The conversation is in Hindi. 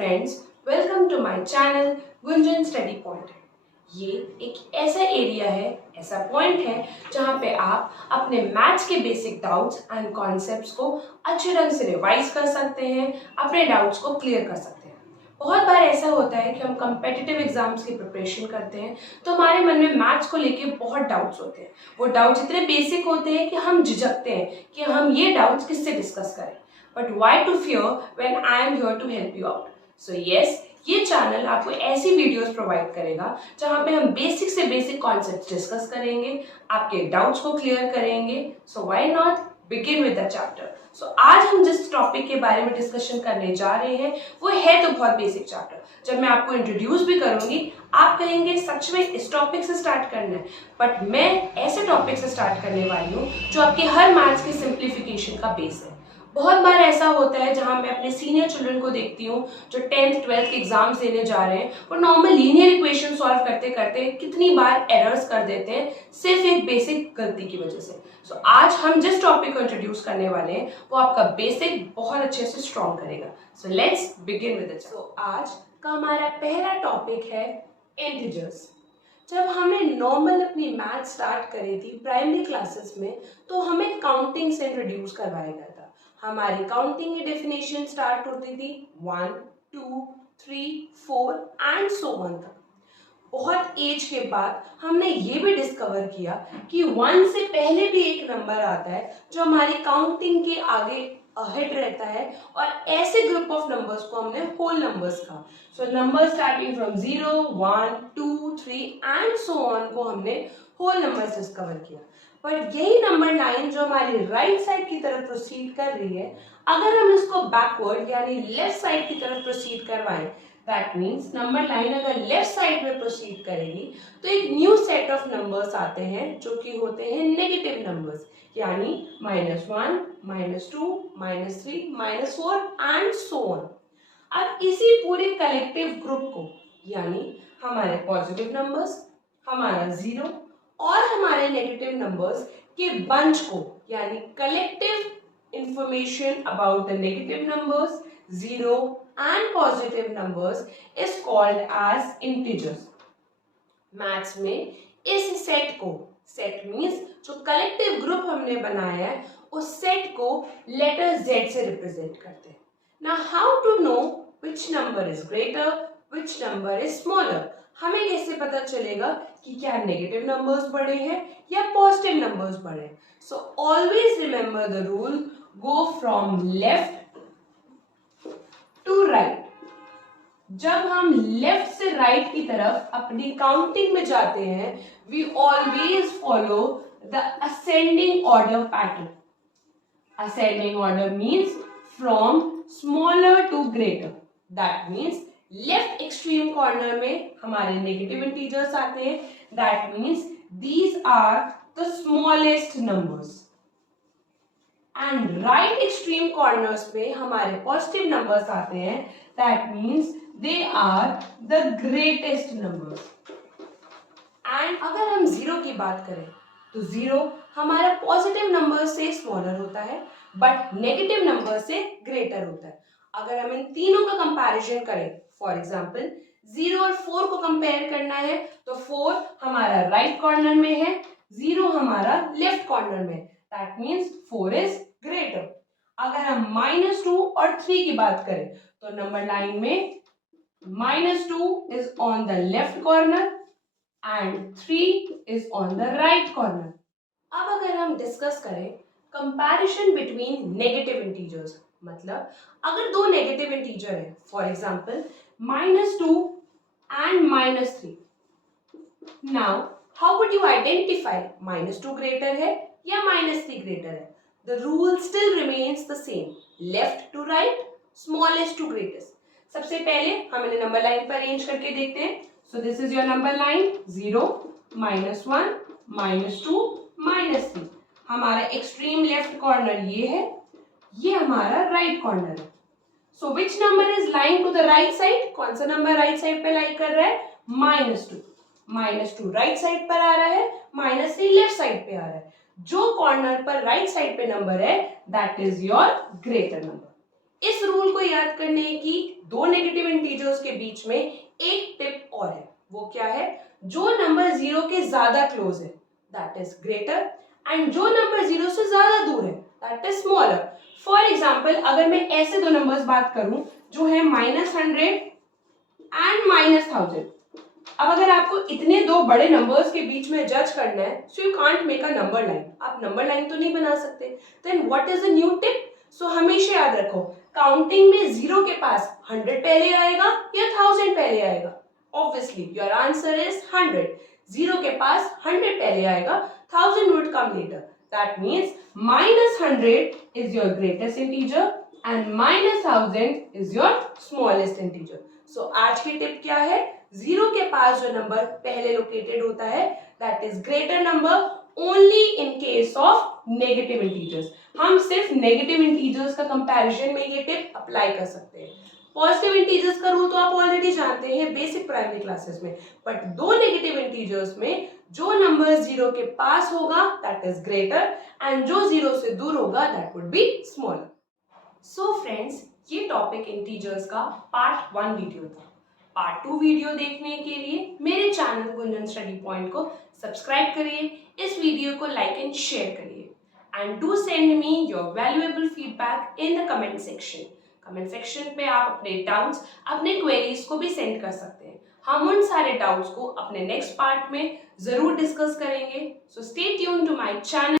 Friends, welcome to my channel Gunjan study point. ये एक ऐसा एरिया है, ऐसा पॉइंट है जहाँ पे आप अपने मैथ्स के बेसिक डाउट्स एंड कॉन्सेप्ट्स को अच्छे ढंग से रिवाइज कर सकते हैं, अपने डाउट्स को क्लियर कर सकते हैं। बहुत बार ऐसा होता है कि हम कम्पिटिटिव एग्जाम्स की प्रिपरेशन करते हैं तो हमारे मन में मैथ्स को लेके बहुत डाउट्स होते हैं। वो डाउट्स इतने बेसिक होते हैं कि हम झिझकते हैं कि हम ये डाउट्स किससे डिस्कस करें। But why to fear when I am here to help you out. So yes, ये चैनल आपको ऐसी वीडियोस प्रोवाइड करेगा जहां पे हम बेसिक से बेसिक कॉन्सेप्ट्स डिस्कस करेंगे, आपके डाउट्स को क्लियर करेंगे। So why not begin with the chapter. So आज हम जिस टॉपिक के बारे में डिस्कशन करने जा रहे हैं वो है तो बहुत बेसिक चैप्टर। जब मैं आपको इंट्रोड्यूस भी करूंगी आप कहेंगे सच में इस टॉपिक से स्टार्ट करना है, बट मैं ऐसे टॉपिक से स्टार्ट करने वाली हूँ जो आपके हर मैथ्स की सिंप्लीफिकेशन का बेस है। बहुत बार ऐसा होता है जहां मैं अपने सीनियर चिल्ड्रन को देखती हूँ जो 10th 12th के एग्जाम्स देने जा रहे हैं, वो नॉर्मल लीनियर इक्वेशन सॉल्व करते करते कितनी बार एरर्स कर देते हैं सिर्फ एक बेसिक गलती की वजह से। सो आज हम जिस टॉपिक को इंट्रोड्यूस करने वाले हैं वो आपका बेसिक बहुत अच्छे से स्ट्रॉन्ग करेगा। So let's begin with it. So आज का हमारा पहला टॉपिक है इंटीजर्स। जब हमने नॉर्मल अपनी मैथ स्टार्ट करी थी प्राइमरी क्लासेस में तो हमें काउंटिंग से इंट्रोड्यूस करवाया गया था। हमारी काउंटिंग की डेफिनेशन स्टार्ट होती थी 1 2 3 4 एंड सो ऑन तक। बहुत एज के बाद हमने ये भी डिस्कवर किया कि 1 से पहले भी एक नंबर आता है जो हमारी काउंटिंग के आगे अहेड रहता है, और ऐसे ग्रुप ऑफ नंबर्स को हमने होल नंबर्स कहा। So number starting from 0 1 2 3 and so on को हमने होल नंबर्स डिस्कवर किया। बट यही नंबर 9 जो हमारी राइट साइड की तरफ प्रोसीड कर रही है, अगर हम इसको बैकवर्ड यानी लेफ्ट साइड की तरफ प्रोसीड करवाएं, दैट मीन्स नंबर 9 अगर लेफ्ट साइड में प्रोसीड करेगी तो एक न्यू सेट ऑफ नंबर्स आते हैं जो कि होते हैं नेगेटिव नंबर्स, यानी -1 -2 -3 -4 एंड सो ऑन। अब इसी पूरे कलेक्टिव ग्रुप को यानी हमारे पॉजिटिव नंबर्स, हमारा 0 और हमारे नेगेटिव नंबर्स के बंच को यानी collective information about the negative numbers, 0 and positive numbers is called as integers. Maths में इस सेट को, सेट मीन्स जो कलेक्टिव ग्रुप हमने बनाया है उस सेट को लेटर Z से रिप्रेजेंट करते हैं। Now how to know which number is greater, which number is smaller? हमें कैसे पता चलेगा कि क्या नेगेटिव नंबर्स बड़े हैं या पॉजिटिव नंबर्स बड़े हैं? So always remember the rule, go from left to right. जब हम लेफ्ट से राइट की तरफ अपनी काउंटिंग में जाते हैं we always follow the ascending order pattern. Ascending order means from smaller to greater. That means left extreme corner में हमारे नेगेटिव इंटीजर्स आते हैं, that means these are the smallest numbers, and right extreme corners में हमारे पॉजिटिव नंबर्स आते हैं, that means they are the greatest numbers. And अगर हम 0 की बात करें तो 0 हमारा पॉजिटिव नंबर से स्मॉलर होता है बट नेगेटिव नंबर से ग्रेटर होता है। अगर हम इन तीनों का कंपैरिजन करें, फॉर एग्जांपल 0 और 4 को कंपेयर करना है तो 4 हमारा राइट कॉर्नर में है, 0 हमारा लेफ्ट कॉर्नर में, दैट मीन्स 4 इज ग्रेटर। अगर हम -2 और 3 की बात करें तो नंबर 9 में -2 is on the left corner and 3 is on the right corner. अब अगर हम डिस्कस करें कंपैरिजन बिटवीन नेगेटिव इंटीजर्स, मतलब अगर दो नेगेटिव इंटीजर है, for example -2 and -3, now how would you identify -2 greater है या -3 ग्रेटर है? The rule still remains the same, left to right, smallest to greatest. सबसे पहले हम इन्हें नंबर लाइन पर अरेंज करके देखते हैं। So this is your number line, 0, -1, -2, -3। हमारा एक्सट्रीम लेफ्ट कॉर्नर ये है, ये हमारा राइट कॉर्नर है। So which number is lying to the right side? कौन सा नंबर राइट साइड पे लाई कर रहा है? -2। -2 राइट साइड पर आ रहा है, -3 लेफ्ट साइड पे आ रहा है। जो कॉर्नर पर राइट साइड पे नंबर है that is your greater number. इस रूल को याद करने की दो नेगेटिव के बीच में एक टिप और है, वो क्या है? जो नंबर 0 के ज्यादा क्लोज है दैट इज ग्रेटर, एंड जो नंबर 0 से ज्यादा दूर है that is smaller. For example, अगर मैं ऐसे दो नंबर्स बात करूं जो है -100 एंड -1000, अब अगर आपको इतने दो बड़े नंबर्स के बीच में जज करना है, so you can't make a number line, आप नंबर लाइन तो नहीं बना सकते। Then what is the new tip? So हमेशा याद रखो, काउंटिंग में 0 के पास 100 पहले आएगा या 1000 पहले आएगा? Obviously your answer is 100। 0 के पास 100 पहले आएगा, 1000 would come later. That means -100 is your greatest integer and -1000 is your smallest integer. So आज की टिप क्या है? 0 के पास जो नंबर पहले लोकेटेड होता है that is greater number only in case of negative integers. हम सिर्फ नेगेटिव इंटीजर्स का कंपैरिजन में ये टिप अप्लाई कर सकते हैं। पॉजिटिव इंटीजर्स का रूल तो आप ऑलरेडी जानते हैं बेसिक प्राइमरी क्लासेस में, बट दो नेगेटिव इंटीजर्स में जो नंबर 0 के पास होगा दैट इज ग्रेटर एंड जो 0 से दूर होगा that would be smaller. So friends, ये टॉपिक इंटीजर्स का पार्ट 1 वीडियो था। पार्ट 2 वीडियो देखने के लिए मेरे चैनल गुंजन स्टडी पॉइंट को सब्सक्राइब करिए, इस वीडियो को लाइक एंड शेयर करिए, and do send me your valuable feedback in the comment section. Comment section पे आप अपने डाउट्स, अपने क्वेरीज को भी सेंड कर सकते हैं। हम उन सारे डाउट्स को अपने नेक्स्ट पार्ट में जरूर डिस्कस करेंगे। So stay tune to my channel.